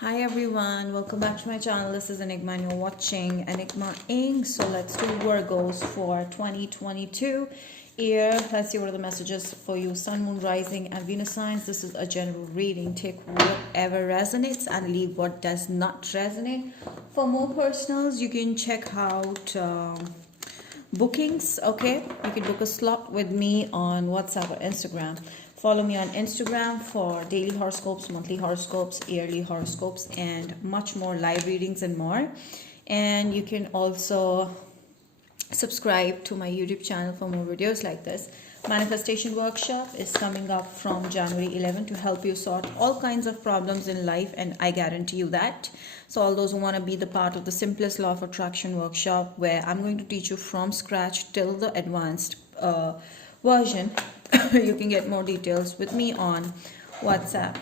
Hi everyone, welcome back to my channel. This is Enigma and you're watching Enigma Inc. So let's do Virgos for 2022 year. Let's see what are the messages for you. Sun, Moon, Rising and Venus signs. This is a general reading. Take whatever resonates and leave what does not resonate. For more personals, you can check out bookings. Okay, you can book a slot with me on WhatsApp or Instagram. Follow me on Instagram for daily horoscopes, monthly horoscopes, yearly horoscopes, and much more, live readings and more. And you can also subscribe to my YouTube channel for more videos like this. Manifestation workshop is coming up from January 11 to help you sort all kinds of problems in life, and I guarantee you that. So all those who want to be the part of the simplest law of attraction workshop, where I'm going to teach you from scratch till the advanced version, you can get more details with me on WhatsApp.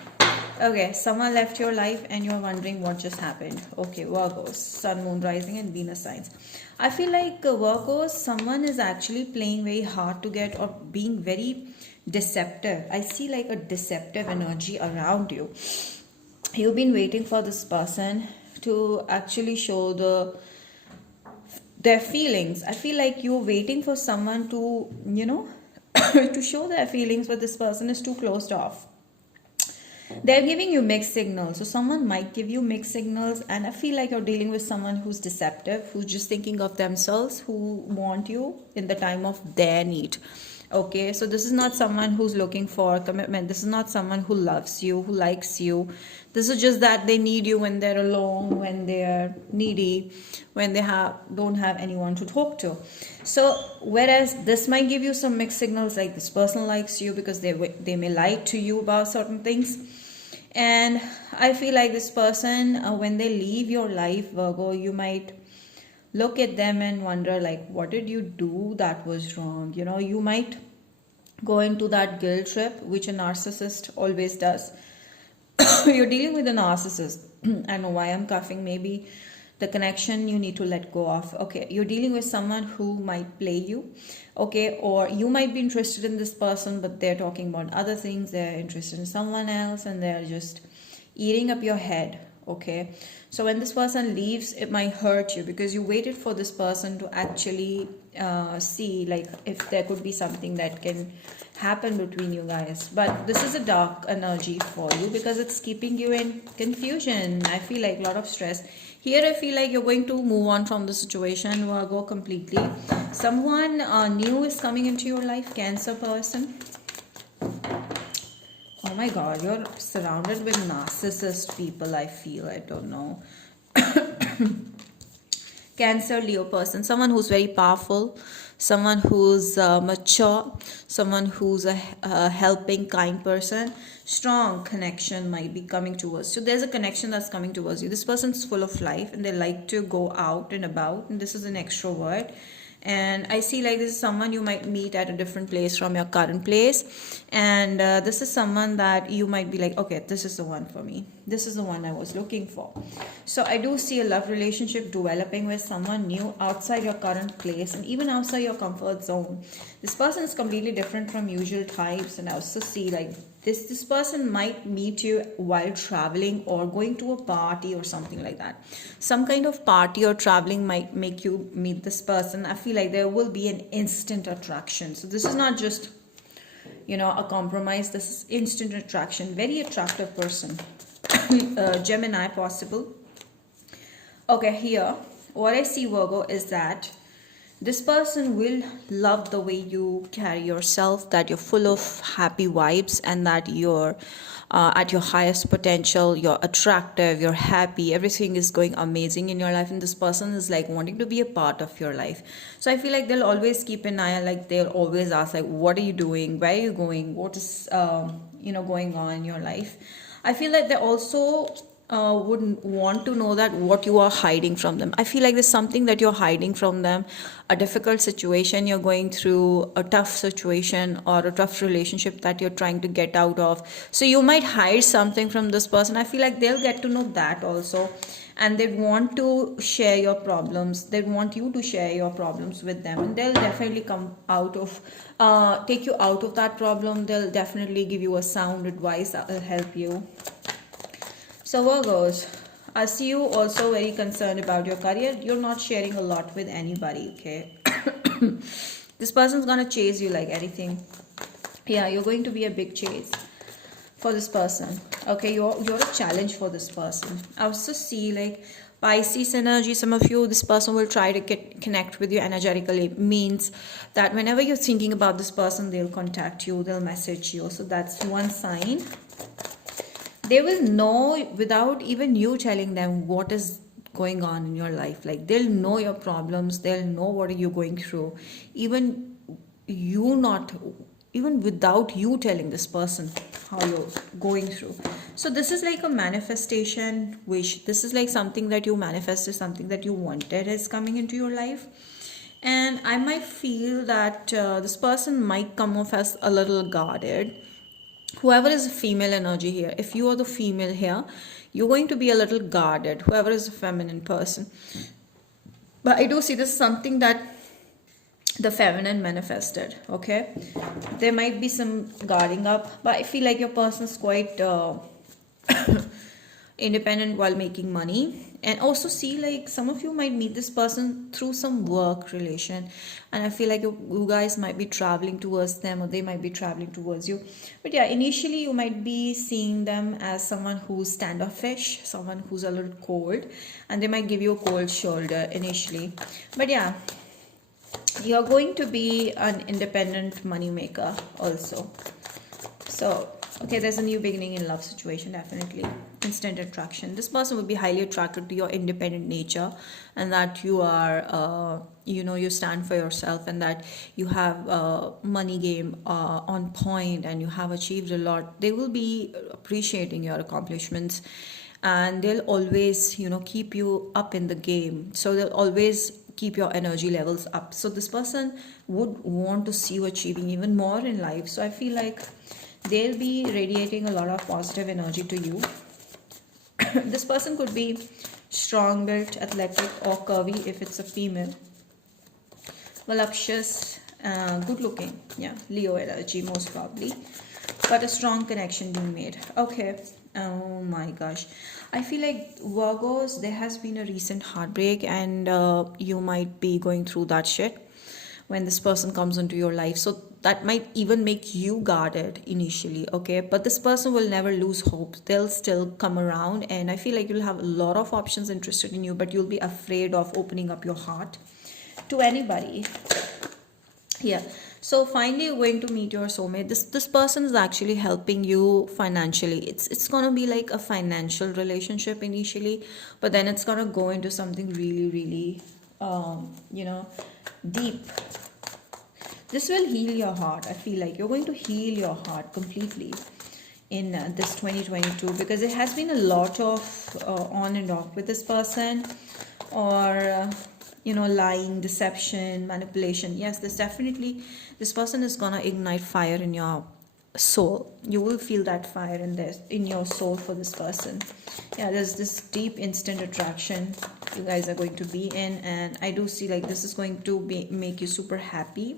Okay, someone left your life and you're wondering what just happened. Okay, Virgos, Sun, Moon, Rising and Venus signs. I feel like Virgos, someone is actually playing very hard to get or being very deceptive. I see like a deceptive energy around you. You've been waiting for this person to actually show their feelings. I feel like you're waiting for someone to, to show their feelings, but this person is too closed off. They're giving you mixed signals. So someone might give you mixed signals, and I feel like you're dealing with someone who's deceptive, who's just thinking of themselves, who want you in the time of their need. Okay, so this is not someone who's looking for commitment. This is not someone who loves you, who likes you. This is just that they need you when they're alone, when they're needy, when they don't have anyone to talk to. So whereas this might give you some mixed signals, like this person likes you because they may lie to you about certain things. And I feel like this person, when they leave your life, Virgo, you might look at them and wonder, like, what did you do that was wrong? You might go into that guilt trip, which a narcissist always does. You're dealing with a narcissist. I know why I'm coughing. Maybe the connection you need to let go of. Okay, you're dealing with someone who might play you. Okay, or you might be interested in this person, but they're talking about other things. They're interested in someone else and they're just eating up your head. Okay, so when this person leaves, it might hurt you because you waited for this person to actually see like if there could be something that can happen between you guys. But this is a dark energy for you because it's keeping you in confusion. I feel like a lot of stress here. I feel like you're going to move on from the situation, Virgo, completely. Someone new is coming into your life, Cancer person. Oh my god, you're surrounded with narcissist people, I feel. I don't know. Cancer, Leo person. Someone who's very powerful. Someone who's mature. Someone who's a helping, kind person. Strong connection might be coming towards you. So there's a connection that's coming towards you. This person's full of life and they like to go out and about. And this is an extrovert. And I see like this is someone you might meet at a different place from your current place, and this is someone that you might be like, okay, this is the one for me, this is the one I was looking for. So I do see a love relationship developing with someone new outside your current place and even outside your comfort zone. This person is completely different from usual types, and I also see like this person might meet you while traveling or going to a party or something like that. Some kind of party or traveling might make you meet this person. I feel like there will be an instant attraction. So this is not just a compromise. This is instant attraction. Very attractive person. Gemini possible. Okay, here what I see, Virgo, is that this person will love the way you carry yourself, that you're full of happy vibes and that you're at your highest potential, you're attractive, you're happy, everything is going amazing in your life, and this person is like wanting to be a part of your life. So I feel like they'll always keep an eye, like they'll always ask like, what are you doing, where are you going, what is going on in your life. I feel like they also would want to know that what you are hiding from them. I feel like there's something that you're hiding from them, a difficult situation you're going through, a tough situation or a tough relationship that you're trying to get out of. So you might hide something from this person. I feel like they'll get to know that also, and they want to share your problems. They want you to share your problems with them, and they'll definitely come out of take you out of that problem. They'll definitely give you a sound advice that will help you. So Virgos, I see you also very concerned about your career. You're not sharing a lot with anybody, okay? This person's gonna chase you like anything. Yeah, you're going to be a big chase for this person. Okay, you're a challenge for this person. I also see like Pisces energy. Some of you, this person will try to connect with you energetically. Means that whenever you're thinking about this person, they'll contact you, they'll message you. So that's one sign. They will know without even you telling them what is going on in your life. Like they'll know your problems, they'll know what are you going through, even you not, even without you telling this person how you're going through. So this is like a manifestation wish. This is like something that you manifested, something that you wanted is coming into your life. And I might feel that this person might come off as a little guarded. Whoever is a female energy here, if you are the female here, you're going to be a little guarded, whoever is a feminine person. But I do see this something that the feminine manifested, okay? There might be some guarding up, but I feel like your person is quite independent while making money. And also see like some of you might meet this person through some work relation, and I feel like you guys might be traveling towards them, or they might be traveling towards you. But yeah, initially you might be seeing them as someone who's standoffish, someone who's a little cold, and they might give you a cold shoulder initially. But yeah, you're going to be an independent money maker also. So okay, there's a new beginning in love situation, definitely. Instant attraction. This person will be highly attracted to your independent nature, and that you are, you stand for yourself, and that you have money game on point, and you have achieved a lot. They will be appreciating your accomplishments, and they'll always, keep you up in the game. So they'll always keep your energy levels up. So this person would want to see you achieving even more in life. So I feel like they'll be radiating a lot of positive energy to you. This person could be strong built, athletic, or curvy if it's a female. Voluptuous, good looking. Yeah, Leo energy most probably. But a strong connection being made. Okay. Oh my gosh. I feel like Virgos, there has been a recent heartbreak, and you might be going through that shit when this person comes into your life. So that might even make you guarded initially, okay? But this person will never lose hope. They'll still come around, and I feel like you'll have a lot of options interested in you, but you'll be afraid of opening up your heart to anybody. Yeah. So finally you're going to meet your soulmate. This person is actually helping you financially. It's gonna be like a financial relationship initially, but then it's gonna go into something really, really deep. This will heal your heart. I feel like you're going to heal your heart completely in this 2022, because it has been a lot of on and off with this person, or lying, deception, manipulation. Yes, this person is gonna ignite fire in your soul. You will feel that fire in your soul for this person. Yeah, there's this deep instant attraction you guys are going to be in, and I do see like this is going to make you super happy.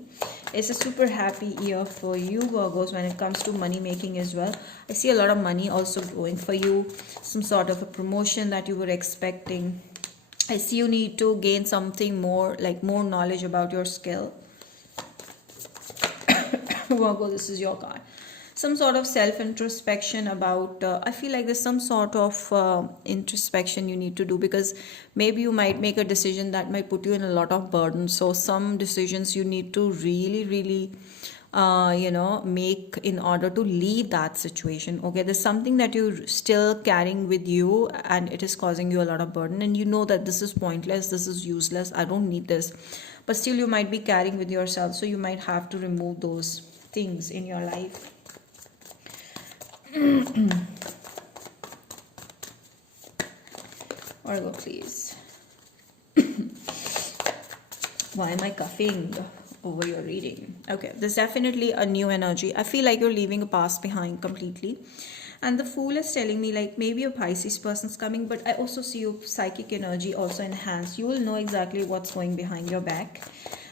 It's a super happy year for you Virgos when it comes to money making as well. I see a lot of money also going for you, some sort of a promotion that you were expecting. I see you need to gain something more, like more knowledge about your skill. Virgo, this is your card. Some sort of self-introspection about, I feel like there's some sort of introspection you need to do, because maybe you might make a decision that might put you in a lot of burden. So some decisions you need to really, really make in order to leave that situation. Okay, there's something that you're still carrying with you, and it is causing you a lot of burden, and you know that this is pointless, this is useless, I don't need this, but still you might be carrying with yourself. So you might have to remove those things in your life. Virgo, please. Why am I coughing over your reading? Okay, there's definitely a new energy. I feel like you're leaving a past behind completely. And the Fool is telling me like maybe a Pisces person's coming, but I also see your psychic energy also enhanced. You will know exactly what's going behind your back.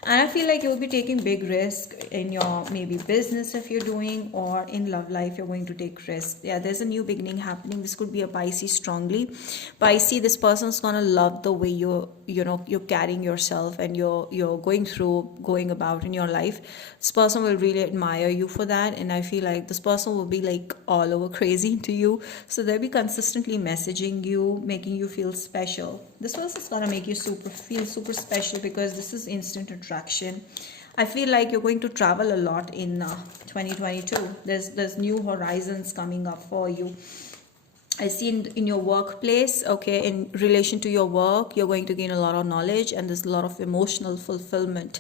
And I feel like you'll be taking big risk in your maybe business if you're doing, or in love life you're going to take risk. Yeah, there's a new beginning happening. This could be a Pisces strongly. Pisces, this person's gonna love the way you're carrying yourself, and you're going about in your life. This person will really admire you for that, and I feel like this person will be like all over crazy into you. So they'll be consistently messaging you, making you feel special. This person's gonna make you feel super special, because this is instant attraction. I feel like you're going to travel a lot in 2022. There's new horizons coming up for you. I see in your workplace, okay, in relation to your work, you're going to gain a lot of knowledge, and there's a lot of emotional fulfillment.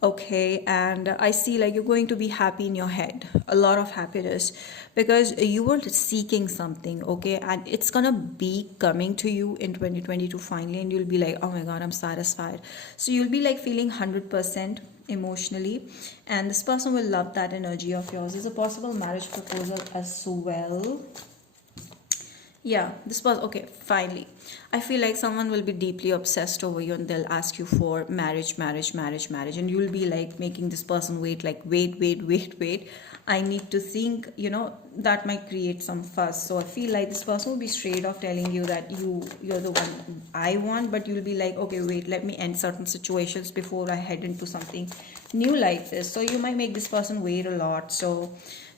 Okay, and I see like you're going to be happy in your head, a lot of happiness, because you were seeking something, okay, and it's gonna be coming to you in 2022 finally, and you'll be like, oh my god, I'm satisfied. So you'll be like feeling 100% emotionally, and this person will love that energy of yours. There's a possible marriage proposal as well. Yeah, this was okay. Finally, I feel like someone will be deeply obsessed over you, and they'll ask you for marriage, marriage, marriage, marriage, and you'll be like making this person wait, like wait, wait, wait, wait. I need to think, that might create some fuss. So I feel like this person will be straight off telling you that you're the one I want, but you'll be like, okay, wait, let me end certain situations before I head into something new like this. So you might make this person wait a lot. So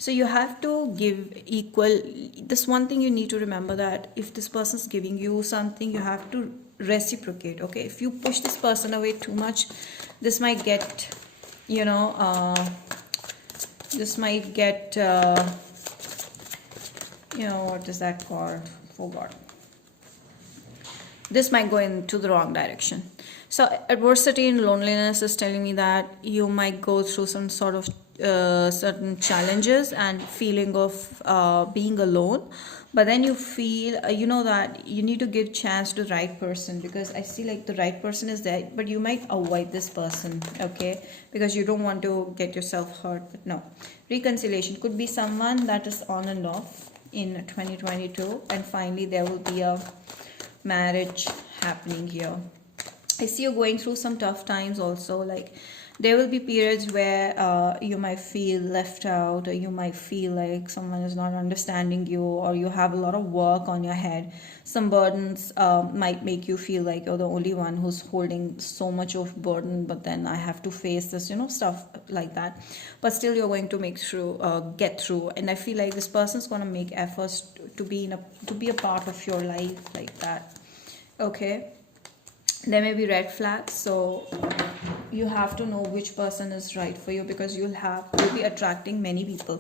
you have to give equal. This one thing you need to remember, that if this person's giving you something, you have to reciprocate. Okay, if you push this person away too much, this might get, you know, this might get, what is that called? Forgot. This might go into the wrong direction. So adversity and loneliness is telling me that you might go through some sort of certain challenges and feeling of being alone, but then you feel that you need to give chance to the right person, because I see like the right person is there, but you might avoid this person, okay, because you don't want to get yourself hurt. But no, reconciliation could be someone that is on and off in 2022, and finally there will be a marriage happening here. I see you going through some tough times also. Like there will be periods where you might feel left out, or you might feel like someone is not understanding you, or you have a lot of work on your head. Some burdens might make you feel like you're the only one who's holding so much of burden, but then I have to face this, stuff like that. But still you're going to get through, and I feel like this person's going to make efforts to be a part of your life like that. Okay, there may be red flags, so you have to know which person is right for you, because you'll be attracting many people.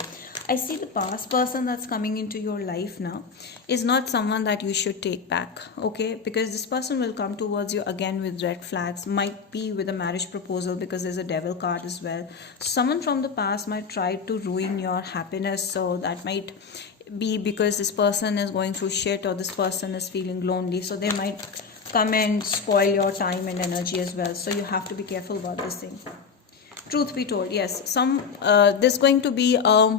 I see the past person that's coming into your life now is not someone that you should take back, okay, because this person will come towards you again with red flags, might be with a marriage proposal, because there's a devil card as well. Someone from the past might try to ruin your happiness, so that might be because this person is going through shit, or this person is feeling lonely, so they might come and spoil your time and energy as well. So you have to be careful about this thing. Truth be told, yes, there's going to be a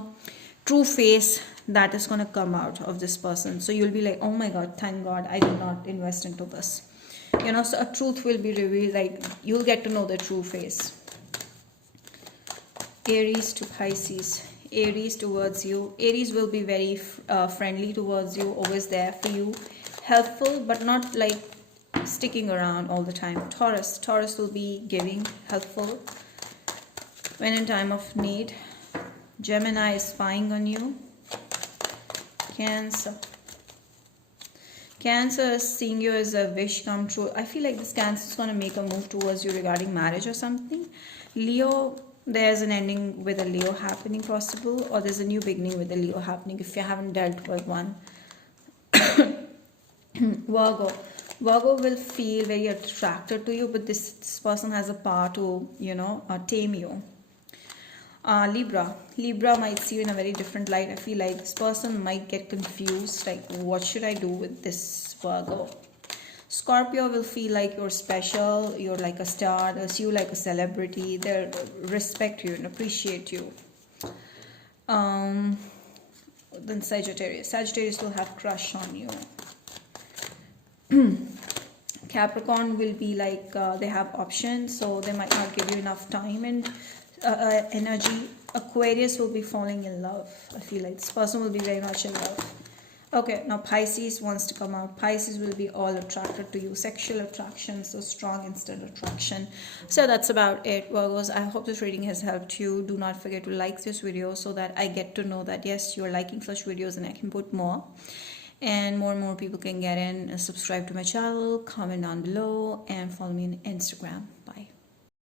true face that is going to come out of this person. So you'll be like, oh my god, thank god I did not invest into this. So a truth will be revealed, like you'll get to know the true face. Aries to Pisces. Aries towards you. Aries will be very friendly towards you, always there for you, helpful, but not like sticking around all the time. Taurus will be giving, helpful when in time of need. Gemini is spying on you. Cancer is seeing you as a wish come true. I feel like this Cancer is going to make a move towards you regarding marriage or something. Leo, there's an ending with a Leo happening possible, or there's a new beginning with a Leo happening if you haven't dealt with one. Virgo will feel very attracted to you, but this person has a power to, tame you. Libra might see you in a very different light. I feel like this person might get confused, like what should I do with this Virgo. Scorpio will feel like you're special, you're like a star, they'll see you like a celebrity, they'll respect you and appreciate you. Then Sagittarius will have crush on you. Capricorn will be like they have options, so they might not give you enough time and energy. Aquarius will be falling in love. I feel like this person will be very much in love. Okay, now Pisces wants to come out. Pisces will be all attracted to you. Sexual attraction, so strong instant attraction. So that's about it, Virgos. I hope this reading has helped you. Do not forget to like this video so that I get to know that yes, you're liking such videos and I can put more. And more people can get in. Subscribe to my channel, comment down below, and follow me on Instagram. Bye.